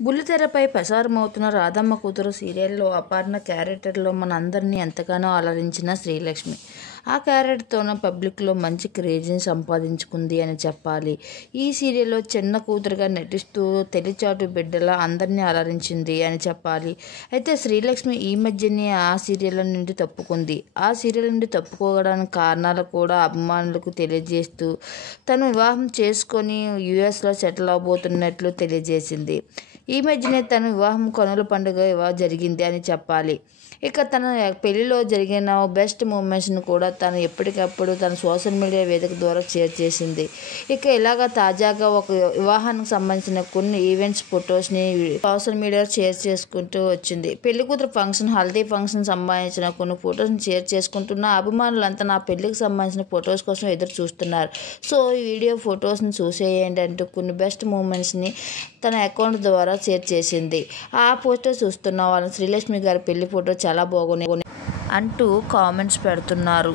బుల్లితెరపై ప్రసారమవుతున్న 'రాధమ్మ కూతురు' సీరియల్లో అపర్ణ క్యారెక్టర్లో మనందరినీ ఎంతగానో అలరించిన శ్రీలక్ష్మి. ఆ క్యారెక్టర్తోనే పబ్లిక్లో మంచి క్రేజ్ని సంపాదించుకుంది అని చెప్పాలి. ఈ సీరియల్లో చిన్న కూతురుగా నటిస్తూ తెలిచాటు బిడ్డలా అందరినీ అలరించింది అని చెప్పాలి. అయితే శ్రీలక్ష్మి ఈ మధ్యనే ఆ సీరియల్ నుండి తప్పుకుంది. ఆ సీరియల్ నుండి తప్పుకోవడానికి కారణాలు కూడా అభిమానులకు తెలియజేస్తూ తను వివాహం చేసుకొని యూఎస్లో సెటిల్ అవబోతున్నట్లు తెలియజేసింది. ఈ మధ్యనే తన వివాహం కనుల పండుగ జరిగింది అని చెప్పాలి. ఇక తన పెళ్లిలో జరిగిన బెస్ట్ మూమెంట్స్ని కూడా తను ఎప్పటికప్పుడు తన సోషల్ మీడియా వేదిక ద్వారా షేర్ చేసింది. ఇక ఇలాగా తాజాగా ఒక వివాహానికి సంబంధించిన కొన్ని ఈవెంట్స్ ఫొటోస్ని సోషల్ మీడియాలో షేర్ చేసుకుంటూ వచ్చింది. పెళ్లి కూతురు ఫంక్షన్, హల్దీ ఫంక్షన్ సంబంధించిన కొన్ని ఫొటోస్ని షేర్ చేసుకుంటున్న అభిమానులంతా నా పెళ్లికి సంబంధించిన ఫొటోస్ కోసం ఎదురు చూస్తున్నారు. సో ఈ వీడియో ఫొటోస్ని చూసేయండి అంటూ కొన్ని బెస్ట్ మూమెంట్స్ని తన అకౌంట్ ద్వారా షేర్ చేసింది. ఆ ఫోటో చూస్తున్న వాళ్ళు శ్రీలక్ష్మి గారి పెళ్లి ఫోటో చాలా బాగున్నాయి అంటూ కామెంట్స్ పెడుతున్నారు.